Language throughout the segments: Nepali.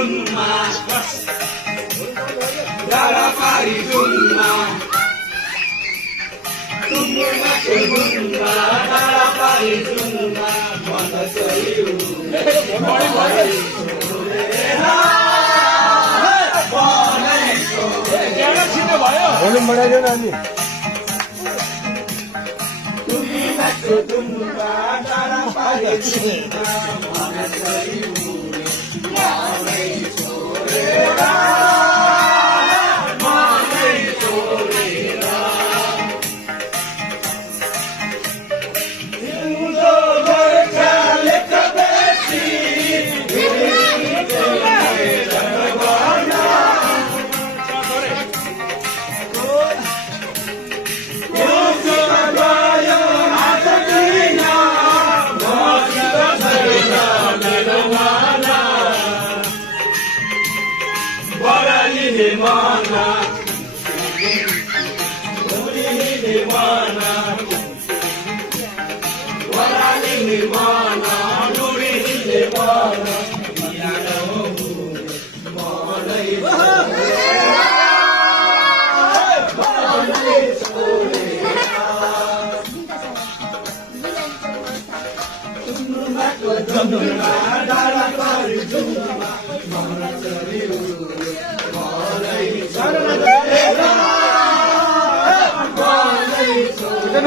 dumma dara pari dumma dumma dumma dara pari dumma mana sayu 얼른 말해야 되나 아니? dumma dara pari dumma mana sayu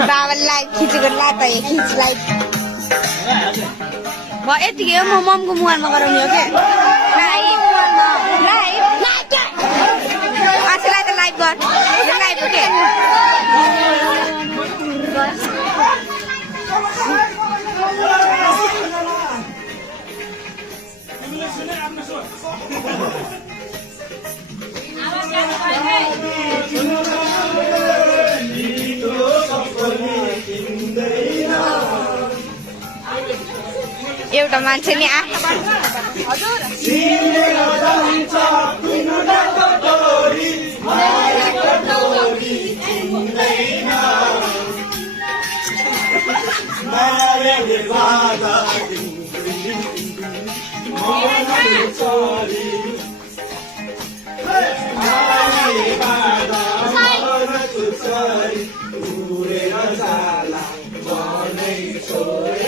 बाबालाई खिचेको लाता खिचलाई भयो यतिकै हो म ममको मोबाइलमा गराउने हो क्या आजलाई त लाइभ गर लाइभ हो के एउटा मान्छे नि Sorry,